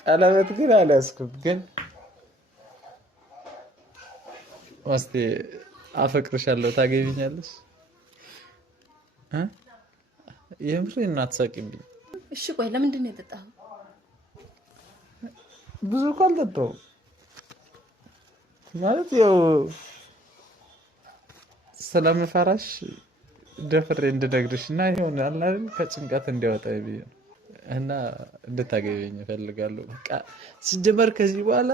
ቀለበት ግን አልያዝኩም። ግን ማስቴ አፈቅርሻለሁ ታገቢኛለሽ? የምሬን አትሳቂብኝ። እሺ ቆይ ለምንድን ነው የጠጣኸው? ብዙ እኮ አልጠጣሁም ማለት ያው ስለምፈራሽ ደፍሬ እንድነግርሽ እና ይሆናል አይደል ከጭንቀት እንዲያወጣኝ ብዬ ነው እና እንድታገቢኝ እፈልጋለሁ። በቃ ሲጀመር ከዚህ በኋላ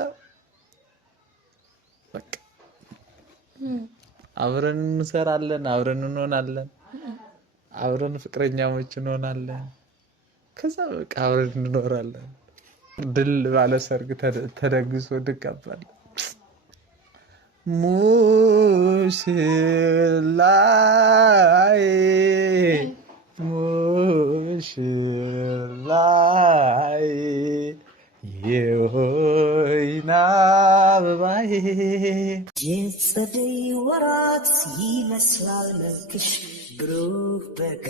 በቃ አብረን እንሰራለን፣ አብረን እንሆናለን፣ አብረን ፍቅረኛሞች እንሆናለን። ከዛ በቃ አብረን እንኖራለን። ድል ባለ ሰርግ ተደግሶ እንቀባለን። ሙሽራዬ ሙሽራዬ የወይን አበባዬ የጸደይ ወራት ይመስላል መልክሽ ብሩህ በጋ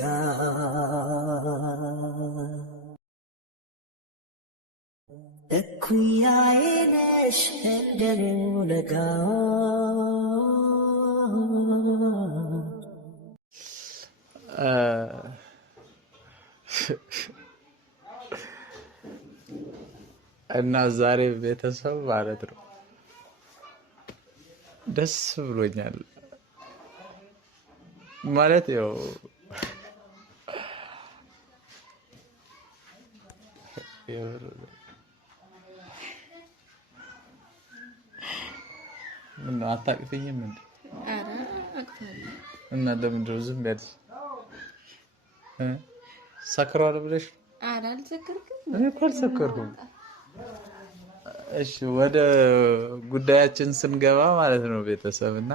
እኩያዬ ነሽ እንደኔው ለጋ እና ዛሬ ቤተሰብ ማለት ነው ደስ ብሎኛል። ማለት ያው ምን አታቅፈኝም እንዴ? አረ አቅፋለሁ። እና ለምንድን ነው ዝም ያልሽ? ሰክሯል ብለሽ? አረ አልሰከርኩም። እኔ እኮ አልሰከርኩም። እሺ ወደ ጉዳያችን ስንገባ ማለት ነው ቤተሰብና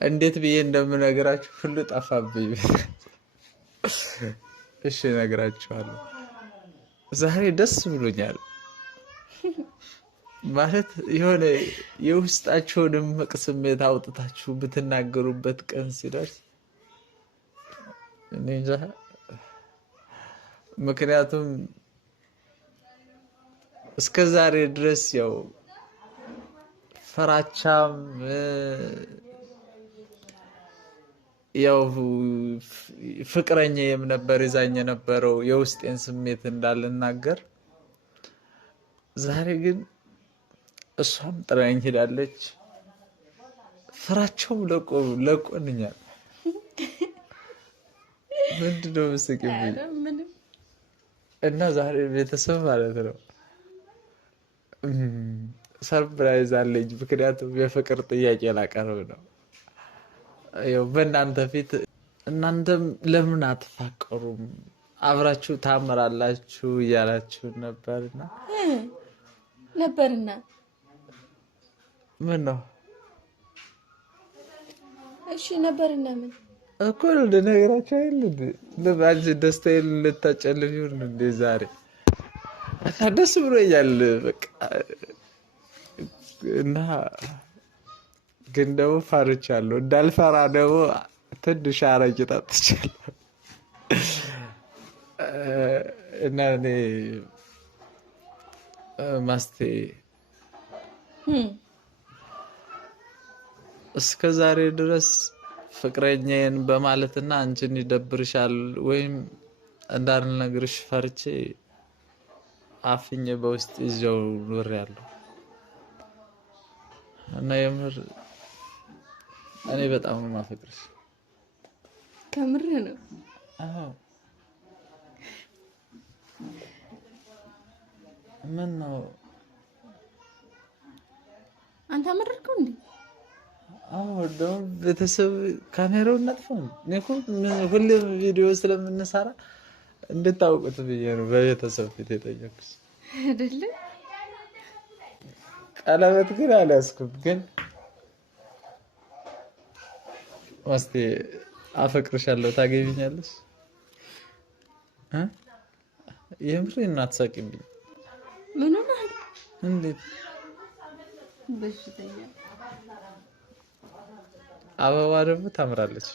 እንዴት ብዬ እንደምነግራችሁ ሁሉ ጠፋብኝ። እሺ እነግራችኋለሁ። ዛሬ ደስ ብሎኛል። ማለት የሆነ የውስጣችሁን እምቅ ስሜት አውጥታችሁ ብትናገሩበት ቀን ሲደርስ እኔ እንጃ። ምክንያቱም እስከ ዛሬ ድረስ ያው ፍራቻም ያው ፍቅረኛዬም ነበር ይዛኝ የነበረው የውስጤን ስሜት እንዳልናገር። ዛሬ ግን እሷም ጥላኝ ሄዳለች። ፍራቻውም ለቆንኛል። ምንድነው ምስቅብኝ? እና ዛሬ ቤተሰብ ማለት ነው ሰርፕራይዝ አለኝ። ምክንያቱም የፍቅር ጥያቄ ላቀርብ ነው። ያው በእናንተ ፊት እናንተም ለምን አትፋቀሩም አብራችሁ ታምራላችሁ እያላችሁ ነበርና ምን ነው? እሺ ነበርና ምን እኮ ለነገራችሁ አይደል ለባጅ ደስታዬን ልታጨልፊው እንዴ? ዛሬ ደስ ብሎኛል በቃ። እና ግን ደግሞ ፈርቻለሁ። እንዳልፈራ ደግሞ ትንሽ አረቄ ጠጥቻለሁ እና እኔ ማስቴ እስከ ዛሬ ድረስ ፍቅረኛዬን በማለትና አንቺን ይደብርሻል ወይም እንዳልነግርሽ ፈርቼ አፍኜ በውስጥ ይዤው ኖሬያለሁ። እና የምር እኔ በጣም ነው የማፈቅርሽ። ከምር ነው? አዎ። ምን ነው አንተ አመረርከው እንዴ? አዎ ደግሞ ቤተሰብ ካሜራውን ነጥፈው እኔ እኮ ሁሌ ቪዲዮ ስለምንሰራ እንድታውቁት ብዬ ነው በቤተሰብ ፊት የጠየኩሽ አይደለ? ቀለበት ግን አልያዝኩም። ግን ማስቴ አፈቅርሻለሁ ታገቢኛለሽ? የምሬን አትሳቂብኝ። ምን ሆነ? እንዴት በሽተኛ አበባ ደግሞ ታምራለች።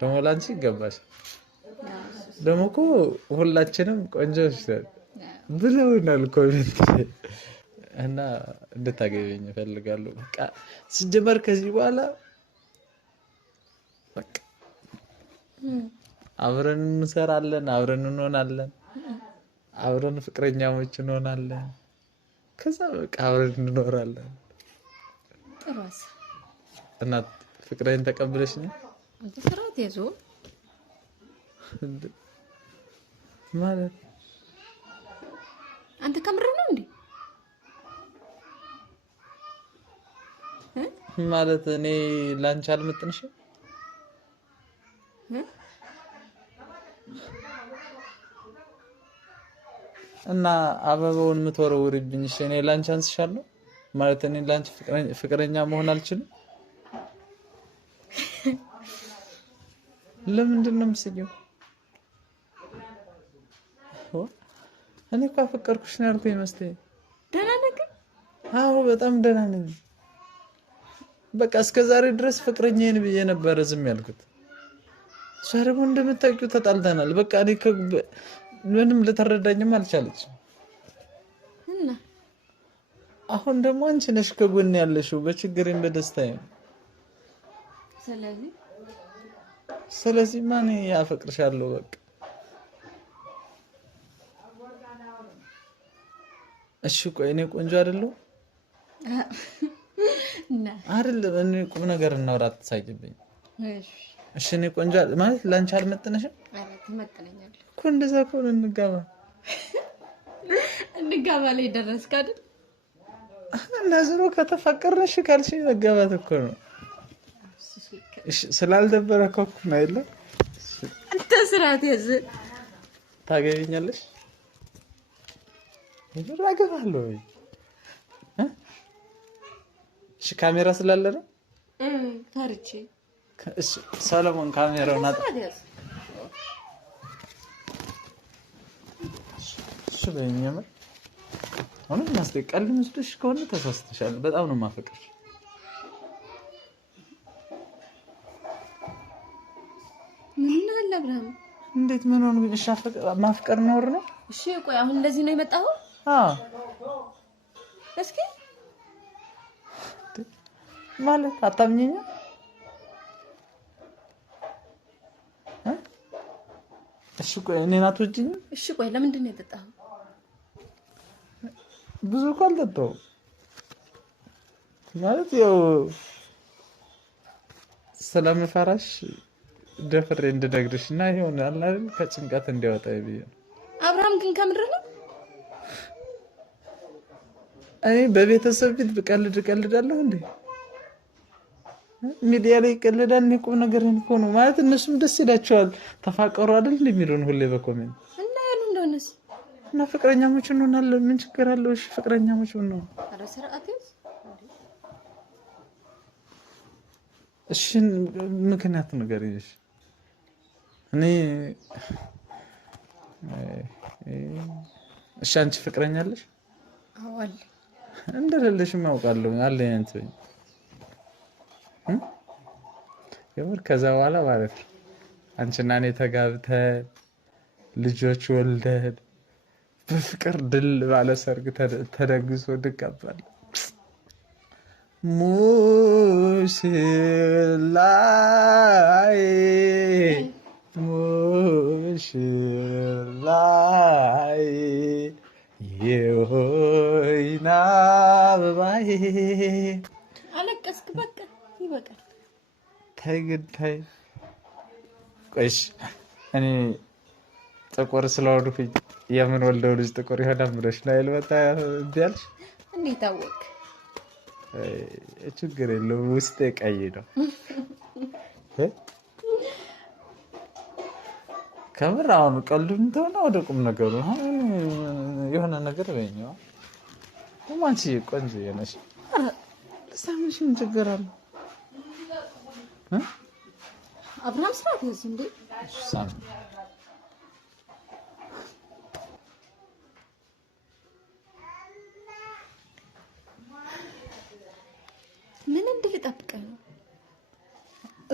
ደግሞ ላንቺ ይገባሽ። ደግሞ እኮ ሁላችንም ቆንጆዎች ነን ብለውናል ኮሜንት እና እንድታገቢኝ እፈልጋለሁ። በቃ ሲጀመር ከዚህ በኋላ በቃ አብረን እንሰራለን፣ አብረን እንሆናለን፣ አብረን ፍቅረኛሞች እንሆናለን። ከዛ በቃ አብረን እንኖራለን። ጥሩስ እና ፍቅሬን ተቀብለሽ ነው አንተ ስራት ያዞ ማለት አንተ ከምር ነው እንዴ? ማለት እኔ ላንቺ አልመጥንሽም እና አበባውን የምትወረውሪብኝ እኔ ላንቺ አንስሻለሁ ማለት እኔ ላንቺ ፍቅረኛ መሆን አልችልም? ለምንድን ነው የምትስቂው? እኔ እኮ አፈቀርኩሽ ነው ያልኩኝ መስሎኝ። ደህና ነህ? አዎ በጣም ደህና ነኝ። በቃ እስከዛሬ ድረስ ፍቅረኛዬን ብዬ ነበር ዝም ያልኩት። እሷ ደግሞ እንደምታውቂው ተጣልተናል። በቃ እኔ ምንም ልትረዳኝም አልቻለችም። እና አሁን ደግሞ አንቺ ነሽ ከጎን ያለሽው በችግሬም በደስታዬም። ስለዚህ ማን ያፈቅርሻለሁ? በቃ እሺ ቆይ እኔ ቆንጆ አይደለሁ አይደለም? እኔ ቁም ነገር እናውራ አትሳቂብኝ። እሺ እኔ ቆንጆ ማለት ላንቺ አልመጥነሽም? አረ ትመጥነኛለህ እኮ እንደዛ ከሆነ እንጋባ ላይ ደረስክ አይደል? እና ዝሮ ከተፋቀርንሽ ካልሽኝ መጋባት እኮ ነው። እሺ ስላልደበረ እኮ ነው አይደል? አንተ ስራት ያዝ ታገቢኛለሽ? ይራገባለሁ ወይ? እሺ ካሜራ ስላለ ነው ታርቼ። እሺ ሰለሞን ካሜራውን አጣ። እሺ በእኛም አሁን ማስደቀል መስልሽ ከሆነ ተሳስተሻል። በጣም ነው ማፈቅርሽ። ምን አለ አብርሃም? እንዴት ምን ሆነ? እሺ ማፍቀር ኖር ነው? እሺ ቆይ አሁን እንደዚህ ነው የመጣው? እስኪ ማለት አታምኚኝ? እሺ ቆይ እኔን አትወጂኝም? እሺ ቆይ ለምንድን ነው የጠጣኸው? ብዙ እኮ አልጠጣሁም። ማለት ያው ስለምፈራሽ ደፍሬ እንድነግርሽ እና ይሆናል አይደል ከጭንቀት እንዲያወጣኝ ብዬ ነው። አብርሃም ግን ከምር ነው? እኔ በቤተሰብ ፊት ብቀልድ እቀልዳለሁ እንዴ? ሚዲያ ላይ ይቀልዳል። እኔ ቁም ነገር እኮ ነው ማለት እነሱም ደስ ይላቸዋል። ተፋቀሩ አይደል እንደሚሉን ሁሌ በኮሜንት እና ያሉ እንደሆነስ እና ፍቅረኛሞች እንሆናለን። ምን ችግር አለው? እሺ ፍቅረኛሞች ነው። ኧረ ስርዓት ይዝ እሺ ምክንያት ንገሪኝ። እኔ እሺ አንቺ ፍቅረኛ አለሽ? አዎ አለ። እንደሌለሽም አውቃለሁ አለኝ አንተ የምር ከዛ በኋላ ማለት ነው አንቺና እኔ ተጋብተን ልጆች ወልደን በፍቅር ድል ባለ ሰርግ ተደግሶ እንጋባለን። ሙሽላይ የወይና አበባዬ አለቀስክ። በቃ ይበቃል። ታይ ግን ታይ። ቆይሽ እኔ ጥቁር ስለሆንኩኝ የምን ወልደው ልጅ ጥቁር ይሆናል ብለሽ ነው አይልበታ እንዲያልሽ? እንዴት አወቅ? ችግር የለውም ውስጤ ቀይ ነው። ከምር አሁን ቀልዱን ተውና ወደ ቁም ነገሩ የሆነ ነገር በይኝ። አንቺ ቆንጆ ነሽ። ለሳምሽ ምን ችግር አለ? አብርሃም ስራት ያዝ እንዴ? ሳም ምን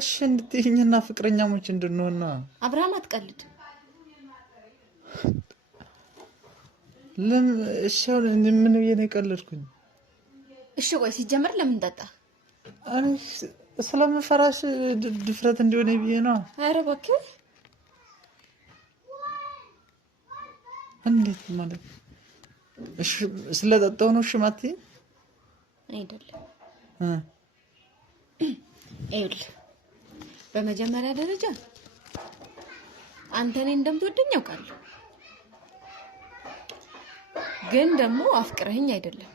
እሺ እንድትይኝና ፍቅረኛሞች እንድንሆን ነው። አብርሃም አትቀልድ። እሺ አሁን ምን ብዬ ነው የቀለድኩኝ? እሺ ቆይ ሲጀመር ለምን ጠጣ? እኔ ስለምፈራሽ ድፍረት እንዲሆን ብዬ ነው። ኧረ እባክህ እንዴት ማለት? እሺ ስለጠጣሁ ነው እሺ ማትይ? አይደለም ይኸውልህ፣ በመጀመሪያ ደረጃ አንተ እኔን እንደምትወደኝ አውቃለሁ፣ ግን ደግሞ አፍቅረኸኝ አይደለም።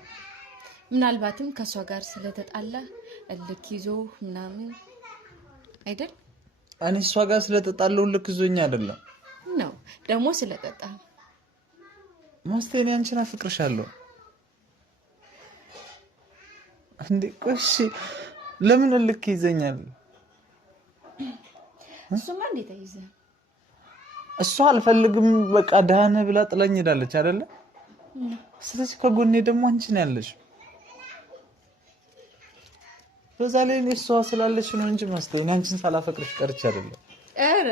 ምናልባትም ከሷ ጋር ስለተጣላ እልክ ይዞ ምናምን አይደል? እኔ እሷ ጋር ስለተጣላሁ እልክ ይዞኝ አይደለም ነው፣ ደግሞ ስለጠጣ ማስተኔ አንቺን አፍቅርሻለሁ። እንዴ ቆሽ ለምን እልክ ይዘኛል? እሱማ እንዴት አይዘ? እሷ አልፈልግም በቃ ዳነ ብላ ጥላኝ ሄዳለች አይደለ? ስለዚህ ከጎኔ ደግሞ አንቺ ነው ያለሽ። በዛ ላይ እሷ ስላለች ነው እንጂ ማስተኔ አንቺን ሳላፈቅርሽ ቀርቼ አይደለም። ኧረ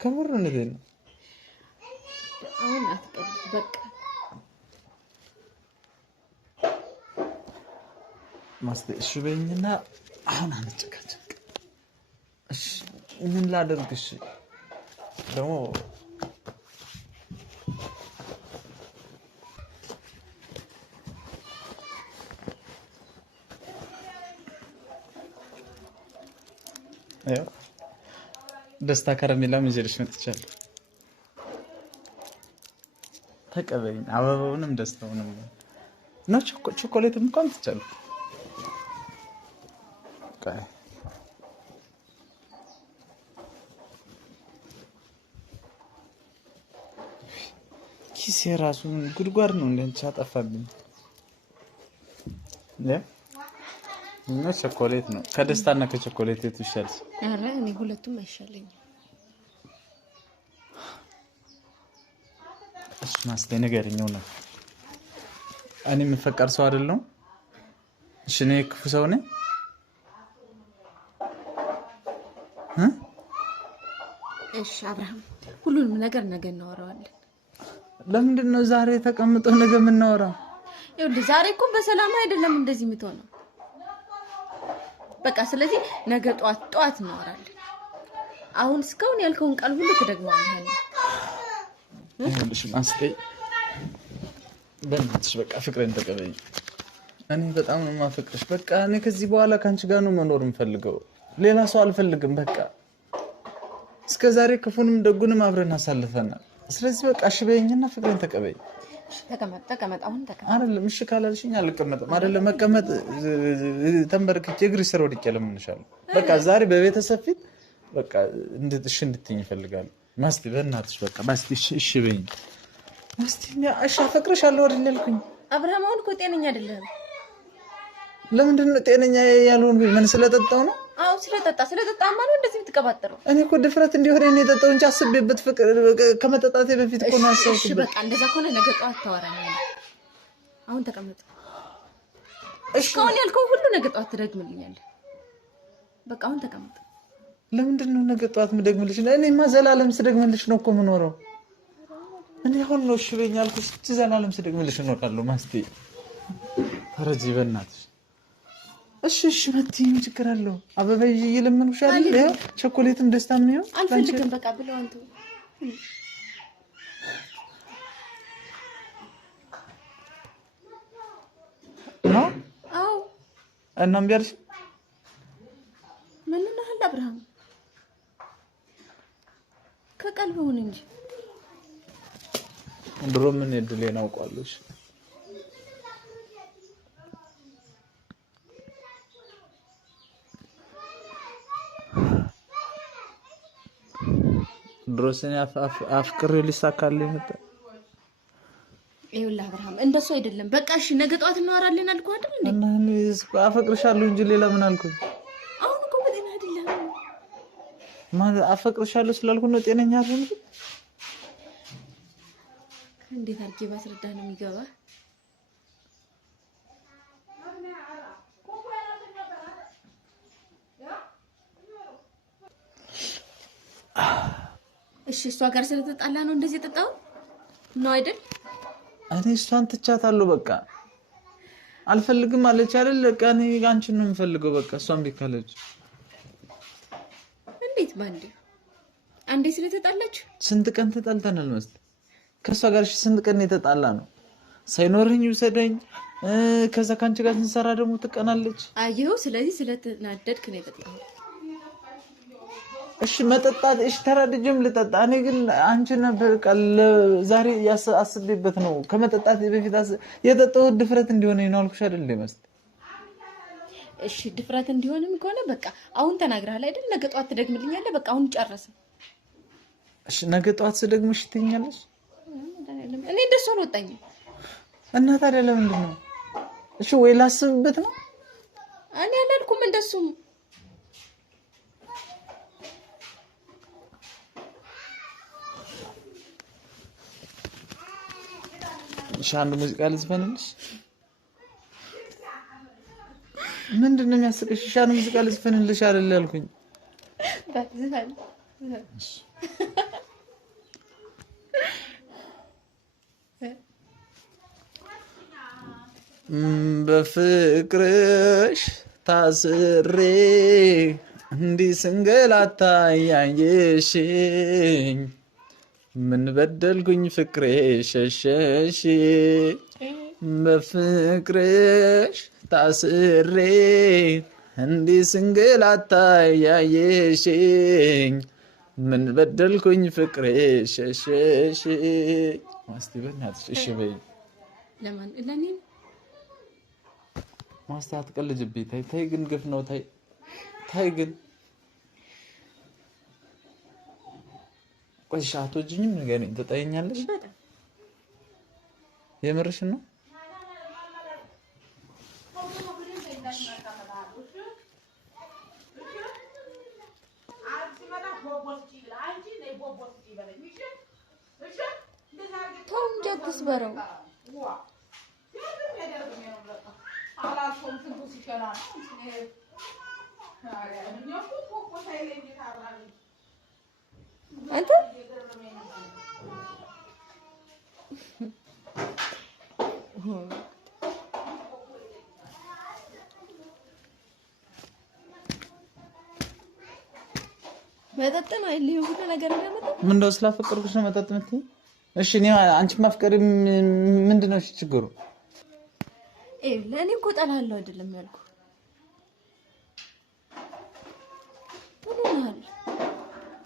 ከምር ነው ነው አሁን አትቀልድ በቃ። ማስተ እሺ በይኝና አሁን አንጨቃጨቅ። እሺ ምን ላደርግሽ ደግሞ? ደስታ ከረሜላ ይዤልሽ መጥቻለሁ። ተቀበይኝ። አበባውንም ደስታውንም ነው። ቾኮሌትም እንኳን ትቻለሁ። ኪሴ ራሱን ጉድጓድ ነው እንደንቻ አጠፋብኝ። እና ቾኮሌት ነው። ከደስታና ከቾኮሌት የቱ ይሻላል? ኧረ እኔ ሁለቱም አይሻለኝም። እሺ ማስቴ ንገሪኝ ነው። እኔ የምፈቀር ሰው አይደለሁም። እሺ እኔ ክፉ ሰው ነኝ? እሺ አብርሃም፣ ሁሉንም ነገር ነገ እናወራዋለን። ለምንድን ነው ዛሬ ተቀምጦ ነገ የምናወራው? ይኸውልህ ዛሬ እኮ በሰላም አይደለም እንደዚህ የምትሆነው። በቃ ስለዚህ ነገ ጠዋት እናወራለን። አሁን እስካሁን ያልከውን ቃል ሁሉ ትደግማለህ። ይኸውልሽ ማስቴ በእናትሽ በቃ ፍቅሬን ተቀበይኝ። እኔ በጣም ነው የማፈቅርሽ። በቃ እኔ ከዚህ በኋላ ካንቺ ጋር ነው መኖር የምፈልገው። ሌላ ሰው አልፈልግም። በቃ እስከ ዛሬ ክፉንም ደጉንም አብረን አሳልፈናል። ስለዚህ በቃ እሺ በይኝና ፍቅሬን ተቀበይኝ። ተቀመጥ። አሁን ተቀመጥ። አይደለም እሺ ካላልሽኝ አልቀመጥም። አይደለም መቀመጥ ተንበርክኬ እግርሽ ስር ወድቄ ለምንሻለሁ። በቃ ዛሬ በቤተሰብ ፊት በቃ እሺ እንድትይኝ እፈልጋለሁ። ማስቴ በእናትሽ በቃ ማስቴ እሺ በይኝ። ማስቴ እሺ አፈቅርሻለሁ አይደል ያልኩኝ? አብርሃም አሁን እኮ ጤነኛ አይደለም። ለምንድን ነው ጤነኛ ያልሆንኩኝ? ምን ስለጠጣው ነው? አዎ ስለጠጣማ ነው እንደዚህ የምትቀባጥረው። እኔ እኮ ድፍረት እንዲሆን እኔ የጠጣው እንጂ አስቤበት ፍቅር ከመጠጣቴ በፊት እኮ ነው ያሰብኩት። እሺ በቃ እንደዛ ከሆነ ነገ ጠዋት ታወራኛለህ። አሁን ተቀመጥ። እሺ ከሆነ ያልከው ሁሉ ነገ ጠዋት ትደግምልኛለህ። በቃ አሁን ተቀመጥ። ለምንድን ነው ነገ ጠዋት የምደግምልሽ? እኔማ ዘላለም ስደግምልሽ ነው እኮ የምኖረው። እኔ አሁን ነው እሺ በይኝ አልኩሽ። ዘላለም ስደግምልሽ እኖራለሁ። ማስቴ ተረጂ በእናትሽ። እሺ መጥተኝ ችግር አለው? አበባ ይዤ ለምንሽ አይደል? ቸኮሌትም ደስታም ነው። አልፈልግም በቃ ብለው አንተ ነው። አዎ እናም ቢያርሽ ምን ነው አብርሃም ከቀልብ ሁን እንጂ ድሮ ምን እድሌን አውቃለሽ። ድሮስን አፍቅሬ ሊሳካልኝ ነበር። ይኸውልህ አብርሃም እንደሱ አይደለም። በቃ እሺ ነገ ጠዋት እናወራለን አልኩህ አይደል እንዴ? እና እኔ አፈቅርሻለሁ እንጂ ሌላ ምን አልኩኝ? አሁን እኮ በጤና አይደለም ማለት አፈቅርሻለሁ ስላልኩ ነው ጤነኛ አይደለም። እንዴት አድርጌ ባስረዳህ ነው የሚገባህ? እሺ እሷ ጋር ስለተጣላ ነው እንደዚህ የጠጣው ነው አይደል? እኔ እሷን ትቻታለሁ በቃ አልፈልግም አለች አይደል? በቃ እኔ አንቺን ነው የምፈልገው በቃ እሷን ቢካለች እንዴት ባንዴ አንዴ ስለተጣላች ስንት ቀን ተጣልተናል መስል ከሷ ጋር ስንት ቀን የተጣላ ነው ሳይኖርኝ ውሰደኝ ከዛ ካንቺ ጋር እንሰራ ደግሞ ትቀናለች አየው ስለዚህ ስለተናደድክ ነው የጠጣው እሺ መጠጣት እሺ ተራድጅም ልጠጣ እኔ ግን አንቺ ነበር ቃል ዛሬ ያስብበት ነው ከመጠጣት በፊት የጠጣው ድፍረት እንዲሆነ ነው አልኩሽ አይደል መስል እሺ ድፍረት እንዲሆንም ከሆነ በቃ አሁን ተናግረሃል አይደል ነገ ጧት ትደግምልኛለህ በቃ አሁን ጨረስን እሺ ነገ ጧት ስደግምሽ ትይኛለሽ እኔ እንደሱ አልወጣኝም እና ታዲያ ለምንድን ነው እሺ ወይ ላስብበት ነው እኔ አላልኩም እንደሱም ሻንዱ ሙዚቃ ልዝፈንልሽ ምንድነው የሚያስቅሽ ሻንዱ ሙዚቃ ልዝፈንልሽ አይደል ያልኩኝ ባትዘፋል በፍቅርሽ ታስሬ እንዲህ ስንገላታ ያየሽኝ ምን በደልኩኝ ፍቅሬ ሸሸሽ በፍቅርሽ ታስሬ እንዲህ ስንገላታ ያየሽኝ ምን በደልኩኝ ፍቅሬ ሸሸሽ ማስቲ በእናትሽ እሺ በይ ለማን ለኔ ማስታት ቀልጅብኝ ታይ ግን ግፍ ነው ታይ ግን ቆይ ሻቶጅኝም ነገር ነው ተጠየኛለሽ በጣም የምርሽ ነው ቶም ጀክስ በረው አንተ መጠጥ ነው አይደል ሁሉ ነገር እንደመጣ ምን እንደው ስላፈቀርኩሽ ነው መጠጥ የምትይኝ እሺ እኔ አንቺ ማፍቀር ምንድነው ችግሩ ለኔ እኮ ጠላለሁ አይደለም ያልኩ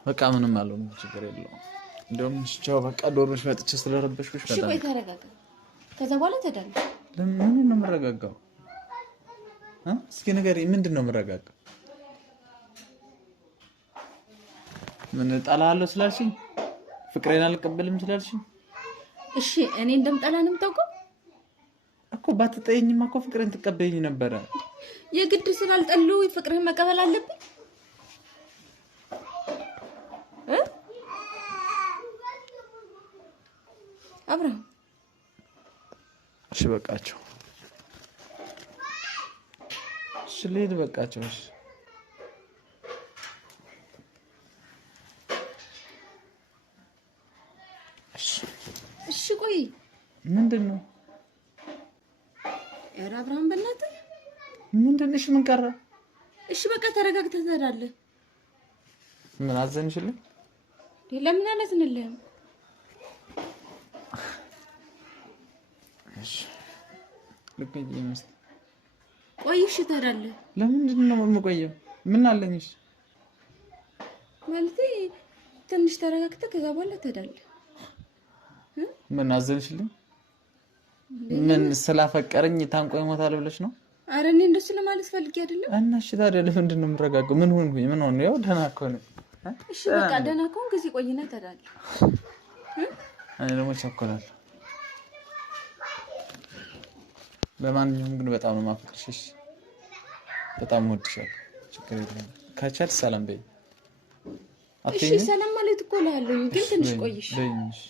በቃ ምንም አልሆነም ችግር የለውም እንደውም ቻው በቃ ዶሮሽ መጥቼ ስለረበሽኩሽ በጣም እሺ ቆይ ተረጋጋ ከዛ በኋላ ተዳለ ለምን ነው የምረጋጋው እስኪ ንገሪኝ ምንድን ነው የምረጋጋው ምን ጠላለሁ ስላልሽኝ ፍቅሬን አልቀበልም ስላልሽኝ እሺ እኔ እንደምጠላ ነው የምታውቀው እኮ ባትጠይኝማ እኮ ፍቅሬን ትቀበይኝ ነበረ የግድ ስላልጠሉ ፍቅሬን መቀበል አለብኝ አብርሃም እሺ በቃቸው እሺ ልሂድ በቃቸው እሺ ቆይ ምንድን ነው ኧረ አብርሃም በእናትህ ምንድን ነው እሺ ምን ቀረ እሺ በቃ ተረጋግተህ ትሄዳለህ ምን አዘንሽልኝ ለምን አላዝንልህም እሺ ልቀይኝ መስት ቆይ እሺ ትሄዳለህ ለምንድን ነው የምቆየው ምን አለኝሽ ማለት ትንሽ ተረጋግተህ ከዛ በኋላ ትሄዳለህ ምን አዘንሽልኝ ምን ስላፈቀረኝ ታንቆ ይሞታል ብለሽ ነው ኧረ እኔ እንደሱ ለማለት ፈልጌ አይደለም እና እሺ ታዲያ ለምንድን ነው የምረጋጋው ምን ሆንኩኝ ምን ሆነ ያው ደህና እኮ ነው እሺ በቃ ደህና ከሆንክ ጊዜ ቆይና ትሄዳለህ እኔ ደግሞ ቸኮላለሁ ለማንኛውም ግን በጣም ነው የማፈቅርሽ በጣም ወድሻለሁ ችግር የለም ከቻልሽ ሰላም በይ እሺ ሰላም ማለት እኮ እልሃለሁ ግን ትንሽ ቆይሽ በይሽ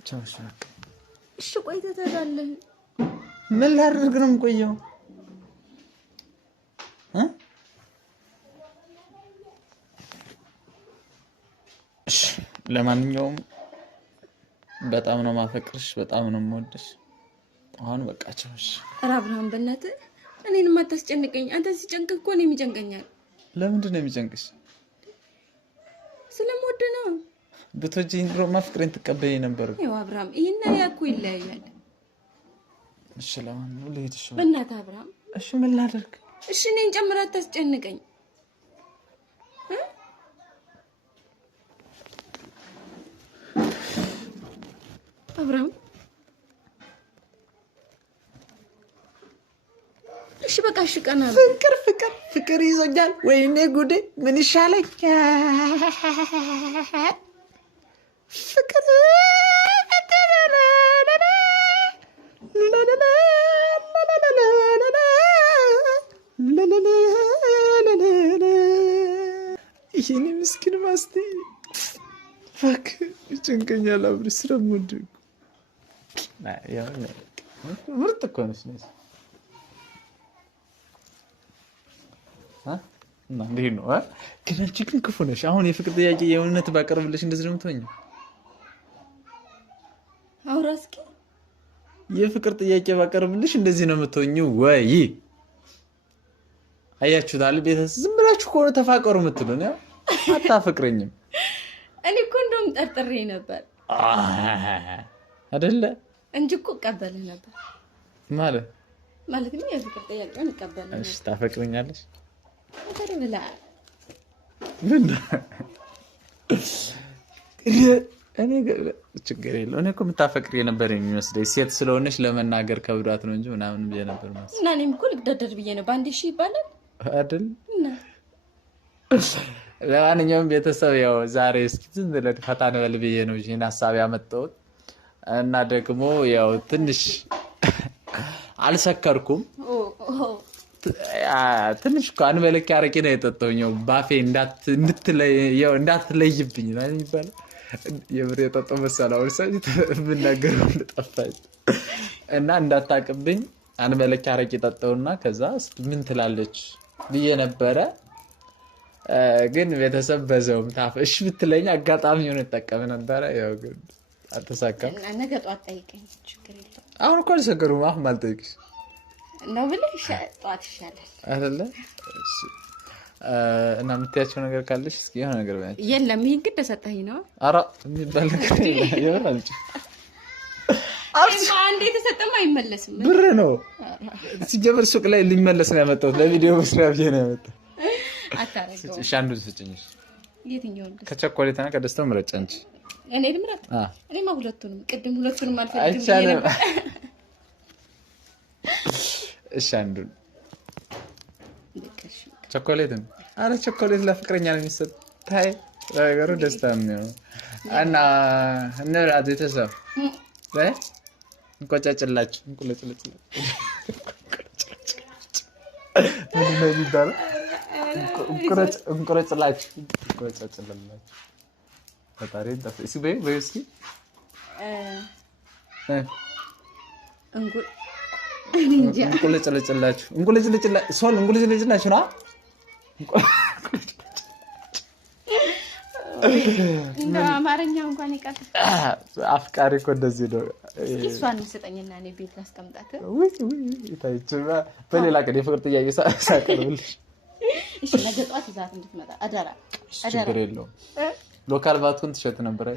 ቻው እሺ ቆይተህ ትሄዳለህ ምን ላድርግ ነው የምቆየው እሺ ለማንኛውም በጣም ነው ማፈቅርሽ፣ በጣም ነው የምወድሽ። አሁን በቃ ቻውሽ። ኧረ አብርሃም በእናትህ እኔንም አታስጨንቀኝ። አንተ ሲጨንቅህ እኮ እኔም ይጨንቀኛል። ለምንድን ነው የሚጨንቅሽ? ስለምወድ ነው። ብትወጂኝ ድሮማ ፍቅሬን ትቀበይኝ ነበር። ይኸው አብርሃም ይሄና ያ እኮ ይለያያል። እሺ ለማንኛውም ልሂድ። እሺ በእናትህ አብርሃም። እሺ ምን ላድርግ? እሺ እኔን ጨምረህ አታስጨንቀኝ። አብርሃም እሺ በቃ እሺ ቀና ፍቅር ይዞኛል። ወይኔ ጉዴ ምን ይሻለኝ? ፍቅር ይሄኔ ምስኪን ማስቲ ፋክ ይጨንቀኛል። አብሬ ስለምወድ ምርጥ እኮ ነች። እንዴት ነው ግን? አንቺ ግን ክፉ ነሽ። አሁን የፍቅር ጥያቄ የእውነት ባቀርብልሽ እንደዚህ ነው የምትሆኚው? አውራ እስኪ የፍቅር ጥያቄ ባቀርብልሽ እንደዚህ ነው የምትሆኚው ወይ? አያችሁታል? ቤተሰብ ዝም ብላችሁ ከሆነ ተፋቀሩ የምትሉ ነው። አታፈቅረኝም። እኔ እኮ እንደውም ጠርጥሬ ነበር አይደለ እንጂ እኮ እቀበልህ ነበር ማለት ግን የፍቅር ጥያቄውን እቀበልህ ነበር። እሺ ታፈቅረኛለሽ? ተረብላ እኔ ችግር የለውም። እኔ እኮ የምታፈቅሪ የነበር የሚመስለኝ ሴት ስለሆነች ለመናገር ከብዷት ነው እንጂ ምናምን ብዬ ነበር ማለት እና እኔም እኮ ልግደደር ብዬ ነው። በአንዴ እሺ ይባላል አይደል? ለማንኛውም ቤተሰብ ያው ዛሬ እስኪ ዝም ብለን ፈታ እንበል ብዬ ነው ይሄን ሀሳብ ያመጣሁት እና ደግሞ ያው ትንሽ አልሰከርኩም። ትንሽ እኮ አንበለክ አረቄ ነው የጠጣሁኝ። ባፌ እንዳትለይብኝ ነው የሚባለው። የምር የጠጣሁ መሰለው የምናገረው ጠፋኝ እና እንዳታቅብኝ አንበለክ አረቄ ጠጣሁና ከዛ ምን ትላለች ብዬ ነበረ። ግን ቤተሰብ በዛውም እሺ ብትለኝ አጋጣሚ ሆነ ተጠቀም ነበረ። ያው ግን አልተሳካም። ነገ ጠዋት ጠይቀኝ፣ ችግር የለውም። አሁን እኮ አልሰከሩም። አሁን ማልጠይቅሽ ነው ብለሽ ጠዋት ይሻላል አይደለ? እና የምትያቸው ነገር ካለሽ እስኪ የሆነ ነገር በያቸው። የለም ይሄን ግን ተሰጠኝ ነው። ኧረ የሚባል ነገር ይሆናል። አንዴ የተሰጠማ አይመለስም። ብር ነው ሲጀመር ሱቅ ላይ ሊመለስ ነው ያመጣሁት። ለቪዲዮ መስሪያ ብዬ ነው ያመጣሁት። አታረገው። እሺ አንዱን ስጭኝ። የትኛው ነው? ከቸኮሌትና ከደስታው ምረጭ አንቺ። እኔ ልምረጥ? እኔማ ሁለቱንም ቅድም ሁለቱንም አልፈልግም። አይቻልም። እሺ አንዱን ቸኮሌትን። አረ ቸኮሌት ለፍቅረኛ ነው የሚሰጥ። ታይ ነገሩ ደስታ ነው እና እንራት ቤተሰብ እንቆጫጭላችሁ ምንድን ነው የሚባለው? እንቁረጭላችሁ ፈጣሪ እስኪ በይው እስኪ እንቁለጭልጭላችሁ እንቁለጭልጭላችሁ ነው። እንደ አማርኛ እንኳን ይቀር። አፍቃሪ እኮ እንደዚህ ነው። እሷን ስጠኝና እኔ ቤት ላስቀምጣት። በሌላ ቀን የፍቅር ጥያቄ ሳቀርብልሽ እሺ። ነገ ጠዋት ይዛት እንድትመጣ አደራ። ችግር የለውም። ሎካል ባትሆን ትሸጥ ነበር።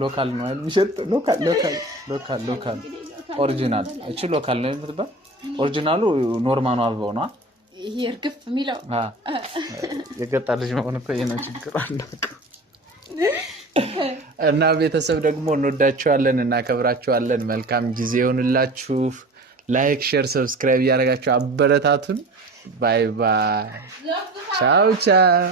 ሎካል ነው አይደል? የሚሸጥ ሎካል ኦሪጂናል። እቺ ሎካል ነው የምትባል። ኦሪጂናሉ ኖርማኑ አበባው ነው። ይሄ እርግፍ የሚለው የገጠር ልጅ መሆን እኮ ይሄ ነው ችግር አለ። እና ቤተሰብ ደግሞ እንወዳችኋለን፣ እናከብራችኋለን። መልካም ጊዜ ይሁንላችሁ። ላይክ፣ ሼር፣ ሰብስክራይብ እያደረጋችሁ አበረታቱን። ባይ ባይ። ቻው ቻው።